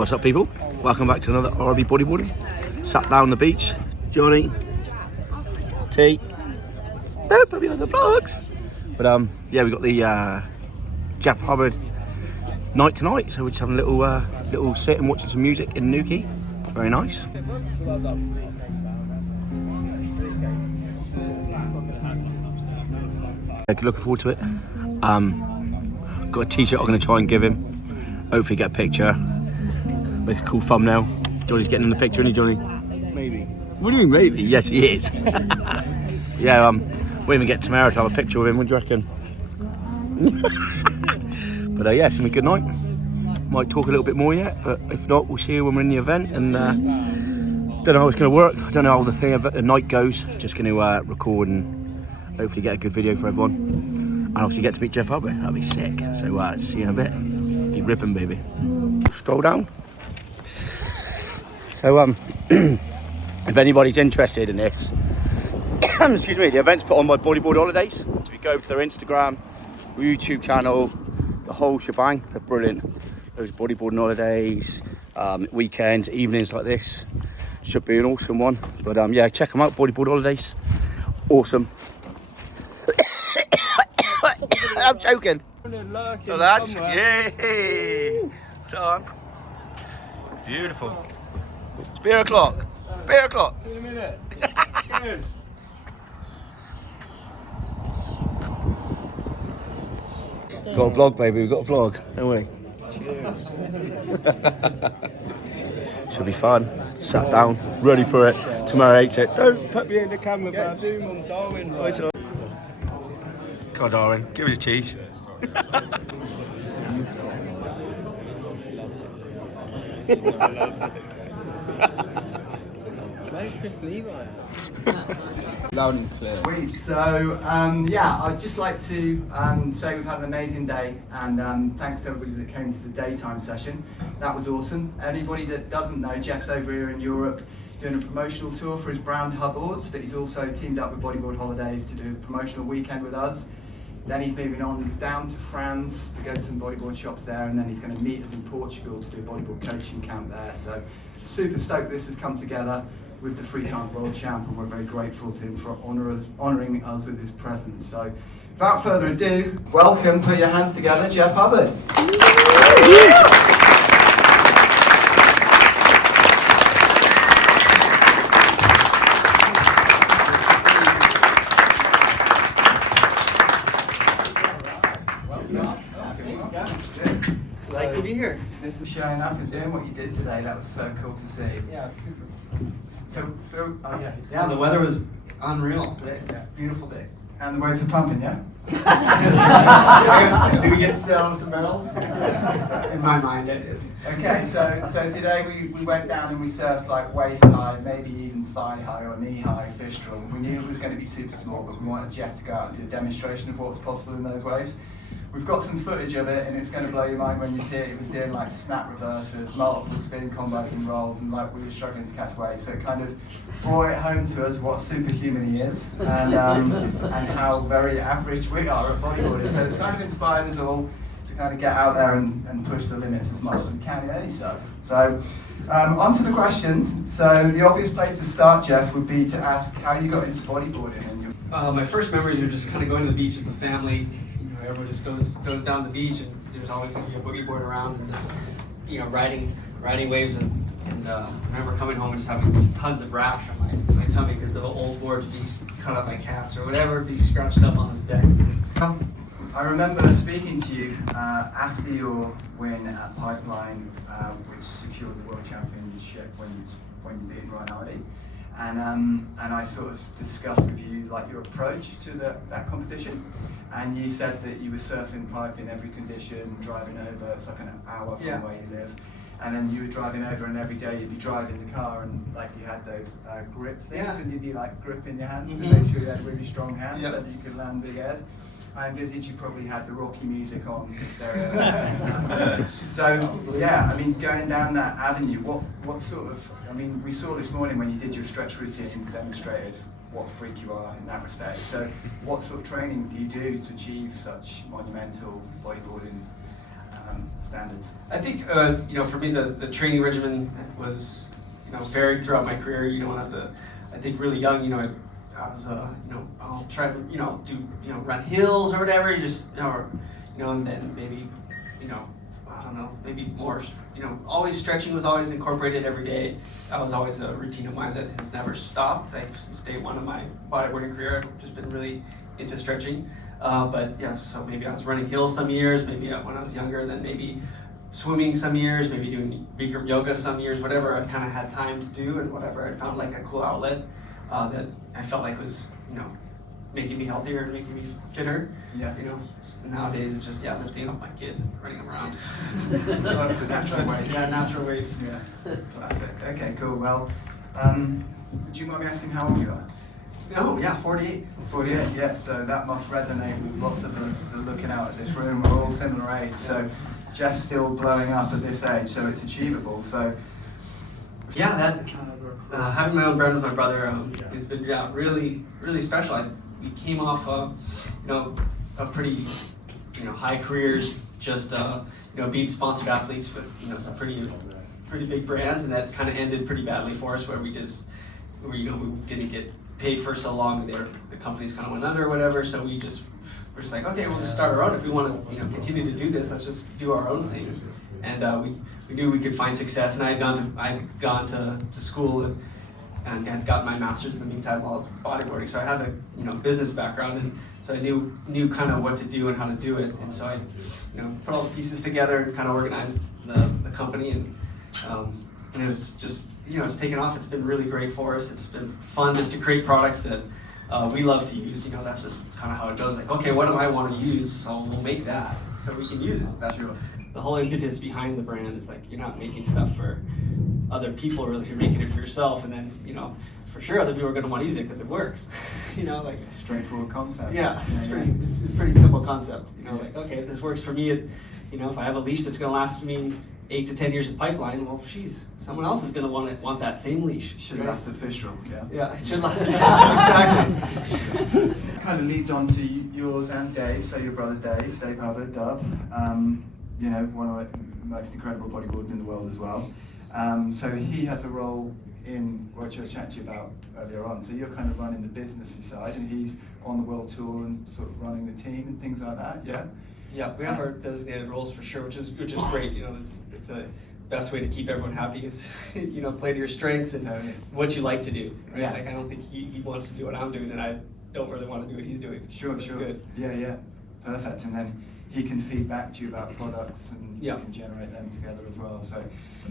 What's up, people? Welcome back to another RB Bodyboarding. Sat down on the beach, Johnny, T. Don't put me on the vlogs. But yeah, we got the Jeff Hubbard night tonight, so we're just having a little sit and watching some music in Newquay. Very nice. Looking forward to it. Got a t-shirt I'm going to try and give him. Hopefully get a picture. Make a cool thumbnail. Johnny's getting in the picture, isn't he, Johnny? Maybe. What do you mean, maybe? Yes, he is. Yeah, we'll even get Tamara to have a picture of him. What do you reckon? But yeah, it's gonna be a good night. Might talk a little bit more yet, but if not, we'll see you when we're in the event. And don't know how it's gonna work. I don't know how the night goes. Just gonna record and hopefully get a good video for everyone. And obviously get to meet Jeff Hubbard. That'll be sick. So see you in a bit. Keep ripping, baby. Stroll down. So if anybody's interested in this, excuse me, the event's put on by Bodyboard Holidays. So if you go to their Instagram, YouTube channel, the whole shebang, they're brilliant. Those bodyboarding holidays, weekends, evenings like this. Should be an awesome one. But yeah, check them out, Bodyboard Holidays. Awesome. I'm choking. So lads, yay! What's on? Beautiful. It's beer o'clock. Beer o'clock. See you in a minute. Cheers. Got a vlog, baby. We've got a vlog. No way. Cheers. Should be fun. Sat down, ready for it. Tomorrow 8 it. Don't put me in the camera, man. Zoom on Darwin. Right. Come on, Darwin. Give us a cheese. Where's Chris Levi? Loud and clear. Sweet. So yeah, I'd just like to say we've had an amazing day, and thanks to everybody that came to the daytime session. That was awesome. Anybody that doesn't know, Jeff's over here in Europe doing a promotional tour for his brand Hubboards, but he's also teamed up with Bodyboard Holidays to do a promotional weekend with us. Then he's moving on down to France to go to some bodyboard shops there, and then he's going to meet us in Portugal to do a bodyboard coaching camp there. So super stoked this has come together with the three-time world champ, and we're very grateful to him for honouring us with his presence. So without further ado, welcome, put your hands together, Jeff Hubbard. Like to be here. This was showing up and doing what you did today. That was so cool to see. Yeah, super. So oh yeah. Yeah, the weather was unreal today. Yeah. Beautiful day. And the waves are pumping, yeah? Do we get to spit on some barrels? In my mind, I did. Okay, so today we went down and we surfed like waist high, maybe even thigh high or knee high fish drill. We knew it was going to be super small, but we wanted Jeff to go out and do a demonstration of what was possible in those waves. We've got some footage of it, and it's going to blow your mind when you see it. It was doing like snap reverses, multiple spin combos and rolls, and like we were struggling to catch waves. So it kind of brought it home to us what superhuman he is, and how very average we are at bodyboarding. So it's kind of inspired us all to kind of get out there and push the limits as much as we can in any stuff. So on to the questions. So the obvious place to start, Jeff, would be to ask how you got into bodyboarding. And My first memories are just kind of going to the beach as a family. Everyone just goes down the beach, and there's always going to be a boogie board around, and just riding waves. And I remember coming home and just having just tons of rash on my tummy because the old boards would be cut up by cats or whatever, be scratched up on those decks. I remember speaking to you after your win at Pipeline, which secured the World Championship when you beat Ryan Hardy, and I sort of discussed with you like your approach to that competition. And you said that you were surfing pipe in every condition, driving over, it's like an hour from where you live. And then you were driving over, and every day you'd be driving the car, and like you had those grip things, and you'd be like gripping your hands to make sure you had really strong hands so that you could land big airs. I envisage you probably had the Rocky music on the stereo at the same time. So yeah, I mean, going down that avenue, what sort of, I mean, we saw this morning when you did your stretch routine and demonstrated what a freak you are in that respect. So what sort of training do you do to achieve such monumental bodyboarding standards? I think, for me, the training regimen was, varied throughout my career. When I was, I think really young, I was, I'll try to, do, run hills or whatever, and then maybe, I don't know, maybe more, always stretching was always incorporated every day. That was always a routine of mine that has never stopped. Like since day one of my bodyboarding career, I've just been really into stretching. But yeah, so maybe I was running hills some years, maybe when I was younger, then maybe swimming some years, maybe doing Bikram yoga some years, whatever I kind of had time to do and whatever I found like a cool outlet that I felt like was, making me healthier and making me fitter. Yeah. Nowadays it's just, lifting up my kids and running them around. The natural weights. Yeah, natural weights. Yeah, classic. Okay, cool. Well, would you mind me asking how old you are? No, yeah, 48. 48, yeah, so that must resonate with lots of us that are looking out at this room. We're all similar age, so Jeff's still blowing up at this age, so it's achievable. So yeah, that having my own brand with my brother has been really, really special. We came off, a pretty, high careers, just being sponsored athletes with some pretty big brands, and that kind of ended pretty badly for us, where we didn't get paid for so long. The companies kind of went under or whatever, so we're just like, okay, we'll just start our own. If we want to continue to do this, let's just do our own thing. And we knew we could find success, and I had gone to school and had gotten my master's in the meantime while I was bodyboarding, so I had a business background, and so I knew kind of what to do and how to do it, and so I put all the pieces together and kind of organized the company, and it was just it's taken off. It's been really great for us. It's been fun just to create products that we love to use. That's just kind of how it goes. Like, okay, what do I want to use? So we'll make that so we can use it. That's the whole impetus behind the brand. Is like, you're not making stuff for other people, really. You're making it for yourself, and then for sure other people are going to want to use it because it works. Like straightforward concept. Yeah, it's a pretty simple concept. Like, okay, if this works for me, if I have a leash that's going to last me 8 to 10 years in pipeline, well, someone else is going to want that same leash. Should last a fish roll, yeah. Yeah, it should last a fish roll, exactly. It kind of leads on to yours and Dave, so your brother Dave Hubbard, Dub, one of the most incredible bodyboards in the world as well. So he has a role in what I was chatting to you about earlier on. So you're kind of running the businessy side, and he's on the world tour and sort of running the team and things like that, yeah? Yeah, we have our designated roles for sure, which is great. It's a best way to keep everyone happy is play to your strengths and what you like to do. Right? Yeah. Like, I don't think he wants to do what I'm doing, and I don't really want to do what he's doing. Sure. Good. Yeah, perfect. And then he can feed back to you about products, and you can generate them together as well. So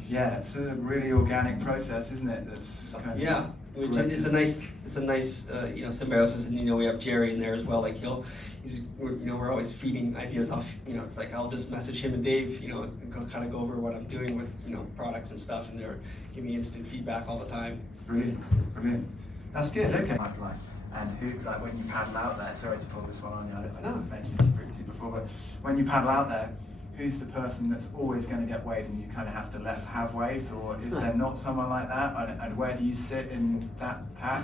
yeah, it's a really organic process, isn't it? That's kind of It's a nice symbiosis, and we have Jerry in there as well. Like we're always feeding ideas off. It's like I'll just message him and Dave, and kind of go over what I'm doing with products and stuff, and they're giving me instant feedback all the time. Brilliant. That's good. Okay. And who, like when you paddle out there, sorry to pull this one on you, I didn't mention it to you before, but when you paddle out there, who's the person that's always going to get waves and you kind of have to have waves, or is there not someone like that? And where do you sit in that pack?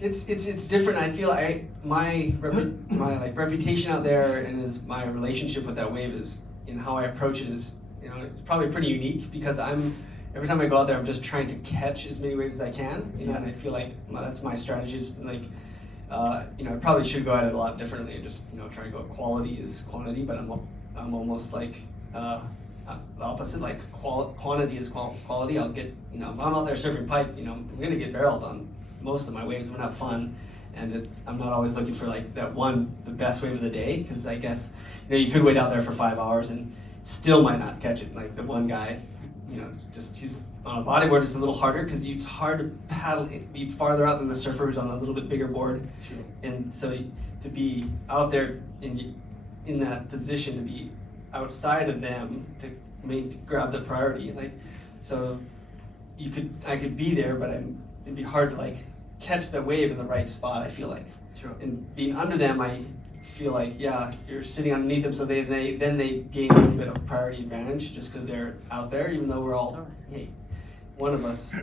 It's different. I feel my reputation out there, and my relationship with that wave is, how I approach it is, it's probably pretty unique, because every time I go out there, I'm just trying to catch as many waves as I can, and I feel like that's my strategy. Is like, I probably should go at it a lot differently and just, try to go at quality is quantity, but I'm almost like the opposite. Like quantity is quality. I'll get, if I'm out there surfing pipe, I'm gonna get barreled on most of my waves. I'm gonna have fun, and I'm not always looking for like the best wave of the day, because I guess you could wait out there for 5 hours and still might not catch it. Like the one guy, he's on a bodyboard. It's a little harder because it's hard to paddle, be farther out than the surfer who's on a little bit bigger board. Sure. And so to be out there in that position, to be outside of them to grab the priority, so I could be there, but it'd be hard to catch the wave in the right spot, I feel like. Sure. And being under them, I feel like, you're sitting underneath them, so they gain a little bit of priority advantage just because they're out there, even though we're all, hey, one of us,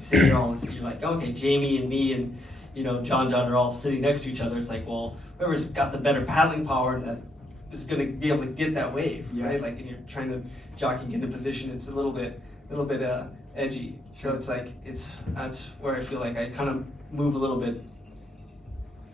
say you're like, okay, Jamie and me and John are all sitting next to each other. It's like, well, whoever's got the better paddling power and is going to be able to get that wave, Yeah. right? Like, and you're trying to jockey, get in position. It's a little bit edgy. So it's like that's where I feel like I kind of move a little bit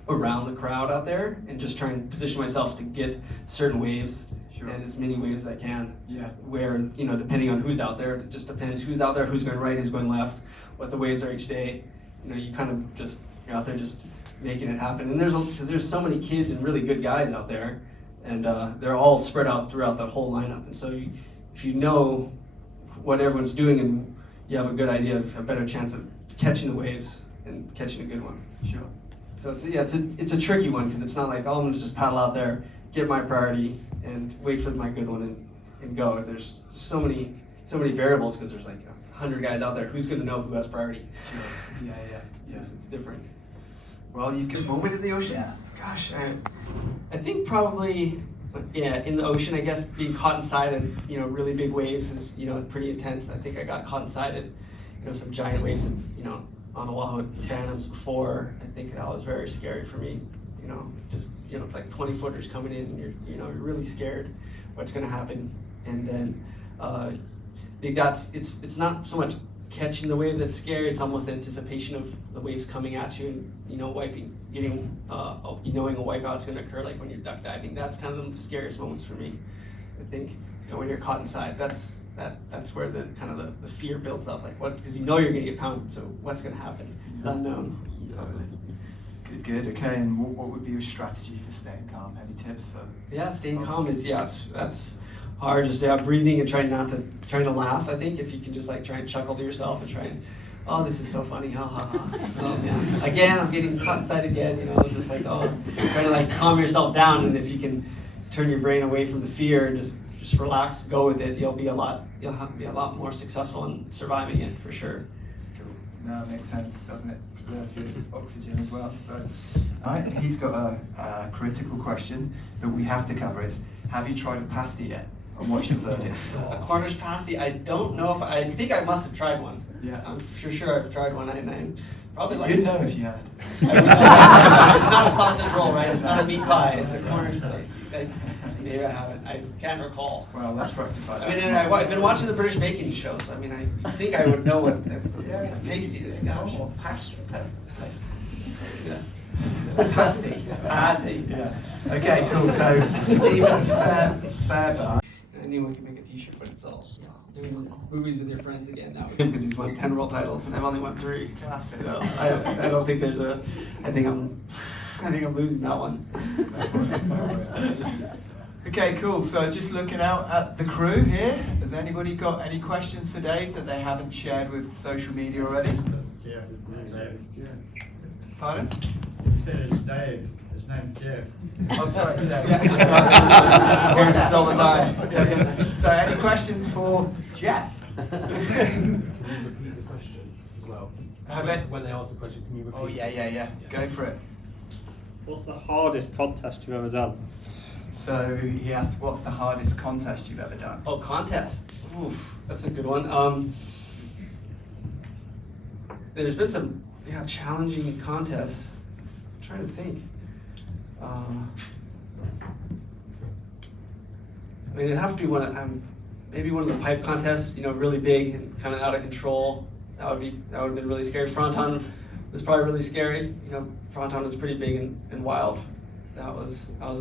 around the crowd out there and just try and position myself to get certain waves and as many waves as I can. Yeah. Where, you know, depending on who's out there, it just depends who's out there, who's going right, who's going left, what the waves are each day. You know, you kind of just, you're out there just making it happen. And there's so many kids and really good guys out there, and they're all spread out throughout the whole lineup. And so if you know what everyone's doing, and you have a good idea, of a better chance of catching the waves and catching a good one. Sure. So it's a tricky one, because it's not like, oh, I'm gonna just paddle out there, get my priority, and wait for my good one and go. There's so many variables, because there's like 100 guys out there. Who's gonna know who has priority? Sure. Yeah. It's different. Well, you've competed in the ocean. Yeah. Gosh, I think probably, in the ocean, I guess being caught inside of, you know, really big waves is, you know, pretty intense. I think I got caught inside of, you know, some giant waves, and, you know, on Oahu Phantoms before. I think that was very scary for me. You know, just, you know, it's like 20 footers coming in, and you're really scared what's going to happen. And then I think it's not so much catching the wave that's scary. It's almost the anticipation of the waves coming at you, and, you know, knowing a wipeout's going to occur, like when you're duck diving. That's kind of the scariest moments for me. I think, you know, when you're caught inside, that's where the kind of the fear builds up, like what, because you know you're going to get pounded, so what's going to happen? The unknown. Totally. Good. Okay, and what would be your strategy for staying calm? Any tips for? Yeah, staying calm is, that's hard. Just breathing and trying to laugh. I think if you can just like try and chuckle to yourself and try and, oh, this is so funny, ha ha ha. Oh yeah, again, I'm getting caught inside again. You know, just like, oh, trying to like calm yourself down, and if you can turn your brain away from the fear and just relax, go with it, you'll have to be a lot more successful in surviving it, for sure. Cool. No, it makes sense, doesn't it? Preserves your oxygen as well. So, all right, he's got a critical question that we have to cover. Is, have you tried a pasty yet? And what's your verdict? A Cornish pasty, I don't know if, I think I must have tried one. Yeah. I'm sure I've tried one, and I'm probably like... You'd know if you had. It's not a sausage roll, right? It's not a meat pie, it's a Cornish pasty. Maybe I haven't. I can't recall. Well, let's rectify that. I mean, I've been watching the British baking shows. I mean, I think I would know what a pasty is. Gosh. Oh, pasty. Yeah. Pasty. Pasty. Yeah. Okay, cool. So, Stephen Fairbairn. Anyone can make a t-shirt, but it's all, you know, doing movies with your friends again now, because he's won 10 world titles and I've only won 3. So I don't think there's a, I think I'm losing that one. Okay, cool. So just looking out at the crew here, has anybody got any questions for Dave that they haven't shared with social media already? Jeff. Pardon? You said it's Dave. His name's Jeff. Oh, sorry. Hear him all the time. So any questions for Jeff? Repeat the question as well. Have it? When they ask the question, can you repeat? Oh, yeah. Go for it. What's the hardest contest you've ever done? So he asked, what's the hardest contest you've ever done? Oh, contest. Oof, that's a good one. There's been some challenging contests. I'm trying to think. I mean, it'd have to be maybe one of the pipe contests, you know, really big and kind of out of control. That would have been really scary. Fronton was probably really scary. You know, Fronton was pretty big and wild. That was a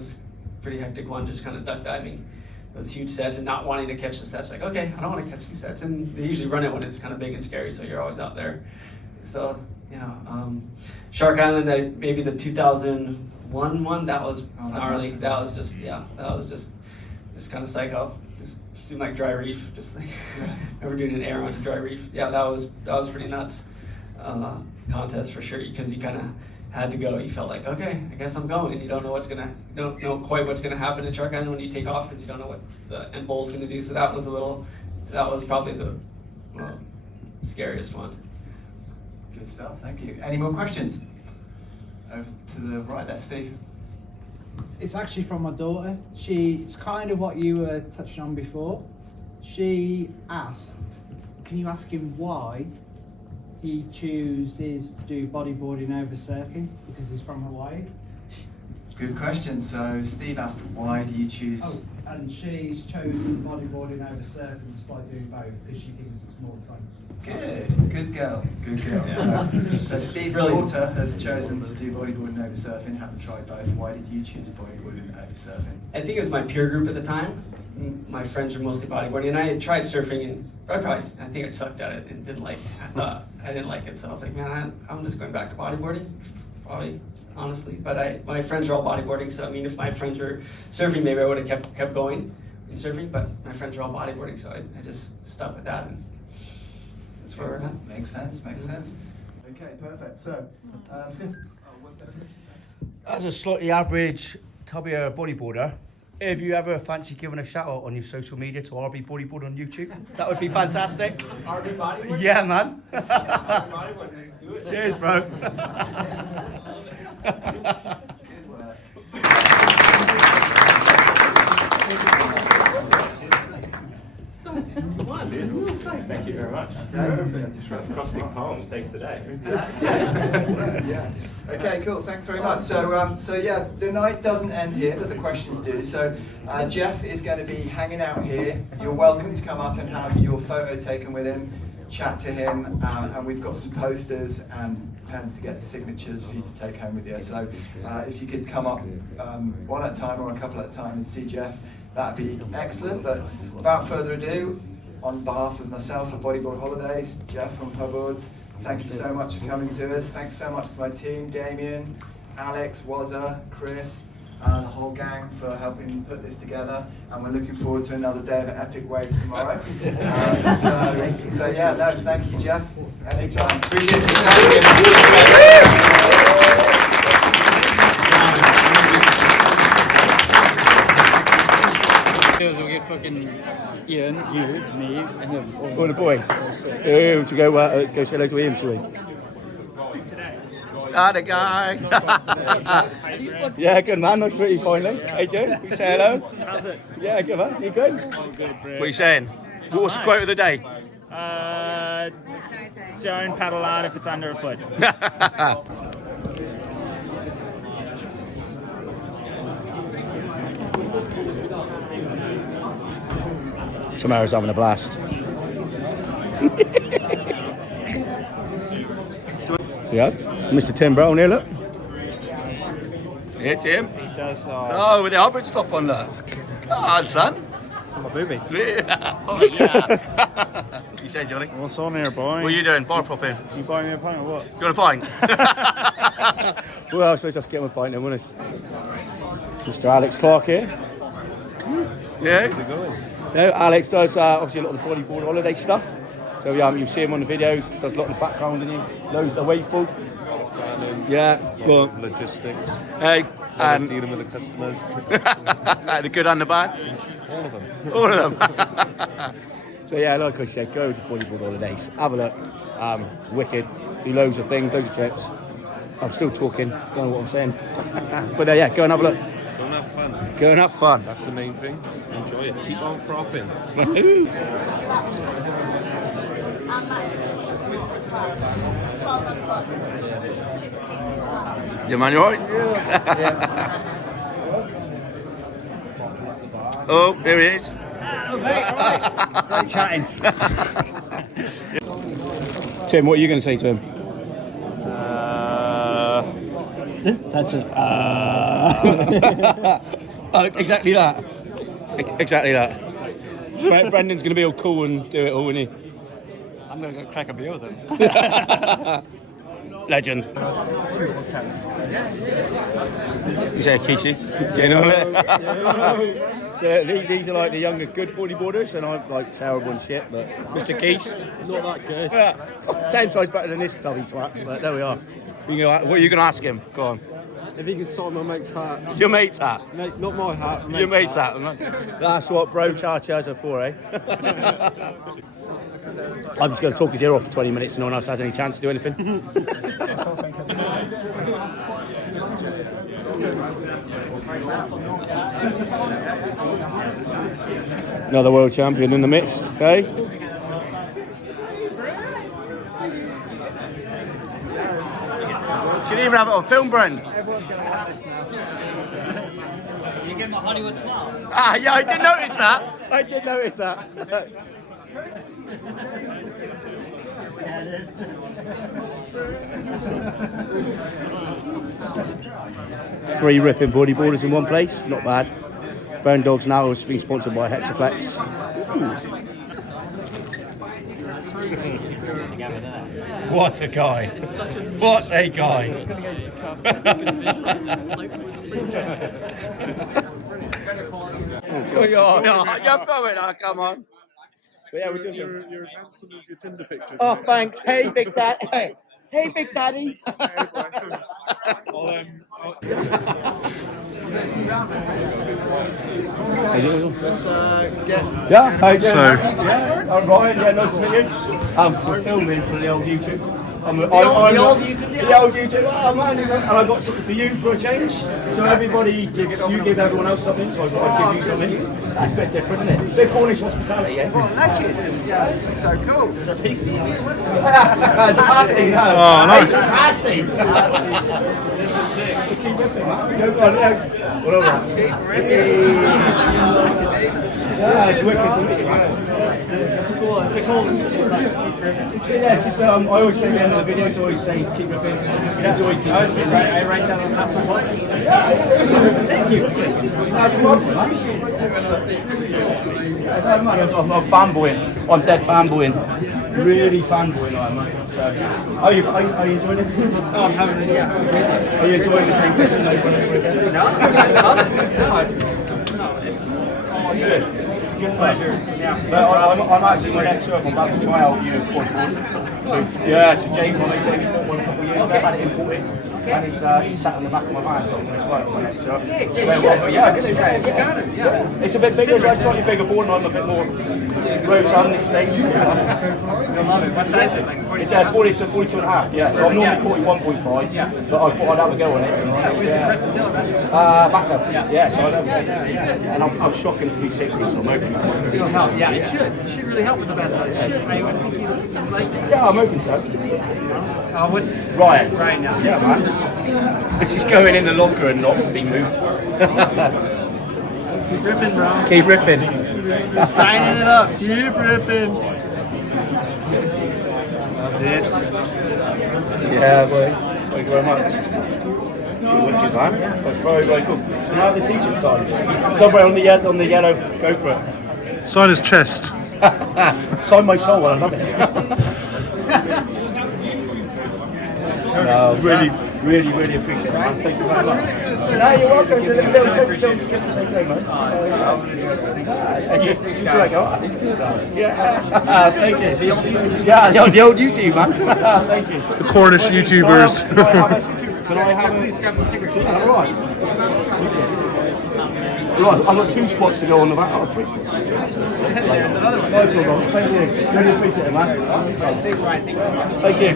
pretty hectic one, just kind of duck diving those huge sets and not wanting to catch the sets. Like, okay, I don't want to catch these sets. And they usually run it when it's kind of big and scary, so you're always out there. So, yeah. Shark Island, maybe the 2001 one, that was gnarly. That was just kind of psycho. Just seemed like dry reef. Just like never doing an air onto dry reef. Yeah, that was pretty nuts. Contest for sure, because you kind of had to go. You felt like, okay, I guess I'm going, and you don't know quite what's gonna happen at Shark Island when you take off, because you don't know what the end bowl's gonna do. So that was probably the scariest one. Good stuff, thank you. Any more questions? Over to the right there, Steve. It's actually from my daughter. It's kind of what you were touching on before. She asked, can you ask him why he chooses to do bodyboarding over surfing, because he's from Hawaii? Good question. So Steve asked, why do you choose? Oh, and she's chosen bodyboarding over surfing by doing both because she thinks it's more fun. Good girl. So Steve's daughter has chosen to do bodyboarding over surfing. Haven't tried both. Why did you choose bodyboarding over surfing? I think it was my peer group at the time. My friends were mostly bodyboarding, and I had tried surfing, and I think I sucked at it and didn't like. I didn't like it, so I was like, man, I'm just going back to bodyboarding, probably, honestly. But my friends are all bodyboarding, so I mean, if my friends were surfing, maybe I would have kept going in surfing. But my friends are all bodyboarding, so I just stuck with that, and that's where we're at. Makes sense. Okay, perfect. So, what's the definition? As a slightly average tubbier bodyboarder, if you ever fancy giving a shout out on your social media to RB Bodyboard on YouTube, that would be fantastic. RB bodyboard? Yeah, man. Bodyboard, let's do it. Cheers, bro. Good work. Thank you very much. Crossing palm takes the day. Yeah. Okay, cool. Thanks very much. So yeah, the night doesn't end here, but the questions do. So Jeff is going to be hanging out here. You're welcome to come up and have your photo taken with him, chat to him, and we've got some posters and pens to get signatures for you to take home with you. So if you could come up one at a time or a couple at a time and see Jeff, that'd be excellent. But without further ado, on behalf of myself at Bodyboard Holidays, Jeff from Hubboards, thank you so much for coming to us. Thanks so much to my team, Damien, Alex, Wazza, Chris, the whole gang for helping put this together. And we're looking forward to another day of epic waves tomorrow. So yeah, no, thank you, Jeff. Anytime. Appreciate you. We'll get fucking Ian, you, me, and him. All the boys. To go say hello to Ian, shall we? Ah, the guy. Yeah, good man. Nice to meet you finally. How you doing? You say hello? How's it? Yeah, good man. You good? All good, bro. What are you saying? What's the quote of the day? Don't paddle out if it's under a foot. Tamara's having a blast. Yeah, Mr. Tim Brown here, look. Here, Tim. He does. So, with the Hubbard stop on, look. Come on, son. My boobies. Oh, yeah. You say, Johnny? What's on here, boy? What are you doing? Bar propping? You buying me a pint or what? You want a pint? Well, I was supposed to have to get him a pint then, wasn't it? Mr. Alex Clark here. Yeah. No, Alex does obviously a lot of the bodyboard holiday stuff. So you see him on the videos, does a lot in the background, and he loads the wave pool. Yeah, well, Logistics. hey, and Dealing with the customers. the good and the bad. All of them. All of them. So yeah, like I said, go to bodyboard holidays, have a look. Wicked, do loads of things, loads of trips. I'm still talking, don't know what I'm saying. But yeah, go and have a look. Go and have fun. Go and have fun. That's the main thing. Enjoy it. Keep on frothing. Yeah, man, you alright? Yeah. Oh, there he is. Great chatting. Tim, what are you going to say to him? That's it. Exactly that. Exactly that. Brendan's going to be all cool and do it all, isn't he? I'm going to go crack a beer with him. Legend. You say Kesey? Getting on it? So these are like the younger good bodyboarders, and I'm like terrible and shit, but Mr. Keese. Not that good. Yeah, 10 times better than this stubby twat, but there we are. What are you going to ask him? Go on. If he can sign my mate's hat. Your mate's hat? Mate, not my hat. Your mate's hat. That's what bro cha-chas are for, eh? I'm just going to talk his ear off for 20 minutes so no one else has any chance to do anything. Another world champion in the midst, okay? You didn't even have it on film, Brent. get my Hollywood smile. Ah, yeah, I did notice that. I did notice that. Three ripping bodyboarders in one place, not bad. Burn Dogs now is being sponsored by Hectorflex. What a guy. What a guy. Oh, you're filming, oh, come on. But yeah, we're doing You're as handsome as your Tinder pictures. Oh, thanks. Hey, Big Daddy. Hey, Big Daddy. Yeah, how you doing? Yeah, I'm Ryan. Yeah, nice to meet you. We're filming for the old YouTube. The old YouTube. Oh man, and I got something for you for a change. So everybody gives, you give everyone else something. So I thought I'd give you something. That's a bit different, isn't it? Bit Cornish hospitality, eh? Oh, legend! Yeah, that's so cool. It's a pasty. It's a pasty. No. Oh, nice. It's a pasty. This is sick. Keep ripping, man. Go on. What over? Keep ripping. Yeah, it's wicked to meet you, man. It's cool. It's a cool. Yeah, it's just I always say at the end of the videos, I always say keep ripping. Enjoy keep ripping. I write down after. Thank you. I'm fanboying. I'm dead fanboying. Really fanboying, mate. So, are you enjoying it? Oh, I'm having it. Yeah. Are you enjoying the same question over and over again? No, it's good. It's a good pleasure. Yeah, I'm actually my next surf. I'm about to try out bodyboard. So yeah, so Jamie bought one a couple of years ago. I had it imported, and he's sat on the back of my van, so I'm going to try it my next surf. Yeah, it's a bit bigger. It's slightly bigger board, and I'm a bit more ropes on these days. I love it. What size is it? Like 40? It's 40, so 42 and a half. Yeah, so I'm normally 41.5. But I thought I'd have a go on it. So where's the press tail? Batter. Yeah, so I don't. And I'm shocking 360, so I'm hoping that It'll help. Yeah, it should. It should really help with the batter. I think you like it. Yeah, I'm hoping so. What's Ryan. Ryan now? Yeah, man. It's just going in the locker and not being moved. Keep ripping, bro. Keep ripping. Signing it up. Keep ripping. That's it. Yeah, boy. Thank you very much. You're wicked, man. That's very, very cool. So now the teaching signs. Somewhere on the yellow, go for it. Sign his chest. Sign my soul, I love it. No, really appreciate it, man. Thank you very much. No, you're welcome. It's a little gift to take home, man. Enjoy it, yeah. Thank you. The old YouTube. Yeah, the old YouTube, man. Thank you. The Cornish YouTubers. Can I have please grab the sticker sheet? Right. Right, I've got 2 spots to go on the back. Oh, 3 spots. Nice one, Rob. Thank you. Really appreciate it, man. Thanks, Ryan. Thanks so much. Thank you.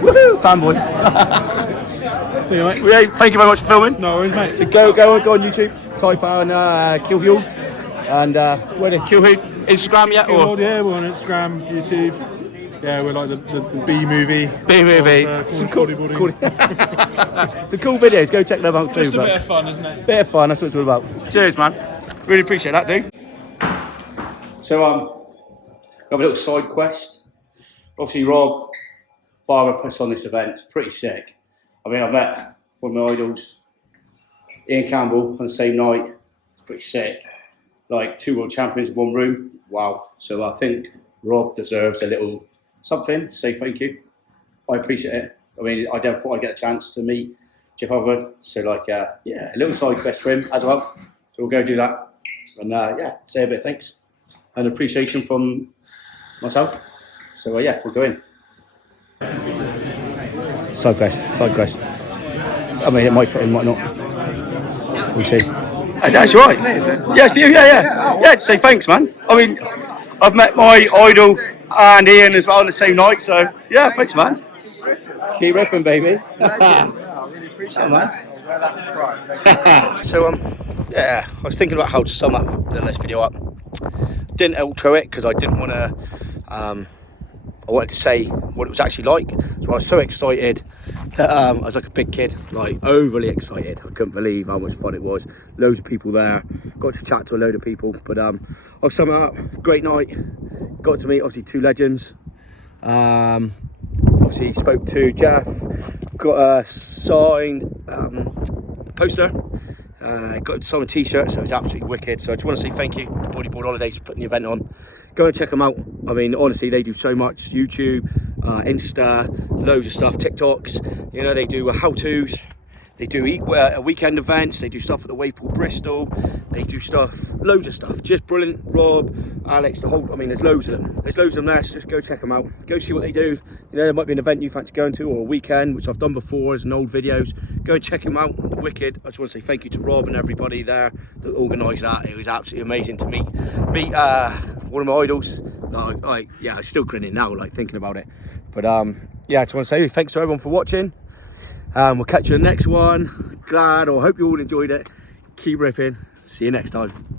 Woohoo! Fanboy. Thank you very much for filming. No worries, mate. Go on YouTube. Type on Kill Huel. And where did Kill Huel? Instagram yet? Or? Yeah, we're on Instagram, YouTube. Yeah, we're like the B movie. B movie. Some cool bodyboarding. The cool videos. Go check them out too. Just a bit of fun, isn't it? Bit of fun. That's what it's all about. Cheers, man. Really appreciate that, dude. So I have a little side quest. Obviously, Rob Barber puts on this event. It's pretty sick. I mean, I met one of my idols, Ian Campbell, on the same night. It's pretty sick. Like 2 world champions in one room. Wow. So I think Rob deserves a little something to say thank you. I appreciate it. I mean, I never thought I'd get a chance to meet Jeff Hubbard. So yeah, a little side quest for him as well. So we'll go do that. And say a bit of thanks and appreciation from myself. So yeah, we'll go in. Side quest. I mean, it might fit in, might not. We'll see. That's right. Yes, yeah. To say thanks, man. I mean, I've met my idol and Ian as well on the same night, so yeah, thanks, man. Keep ripping, baby. I really appreciate it, man. Wear that with pride. So I was thinking about how to sum up this video up. Didn't outro it because I didn't want to. I wanted to say what it was actually like. So I was so excited that I was like a big kid, like overly excited. I couldn't believe how much fun it was. Loads of people there, got to chat to a load of people. But I'll sum it up, great night. Got to meet obviously 2 legends. Obviously spoke to Jeff, got a signed poster, got some a t-shirt, so it was absolutely wicked. So I just want to say thank you to Bodyboard Holidays for putting the event on. Go and check them out. I mean, honestly, they do so much. YouTube, Insta, loads of stuff, TikToks. You know, they do how-tos. They do weekend events. They do stuff at the wave pool Bristol. They do stuff, loads of stuff. Just brilliant. Rob, Alex, the whole. I mean, there's loads of them. There's loads of them there. So just go check them out. Go see what they do. You know, there might be an event you fancy going to, or a weekend, which I've done before as an old videos. Go and check them out. They're wicked. I just want to say thank you to Rob and everybody there that organised that. It was absolutely amazing to meet one of my idols. Yeah, I'm still grinning now, like thinking about it. But yeah, I just want to say thanks to everyone for watching. We'll catch you in the next one. Glad or hope you all enjoyed it. Keep ripping. See you next time.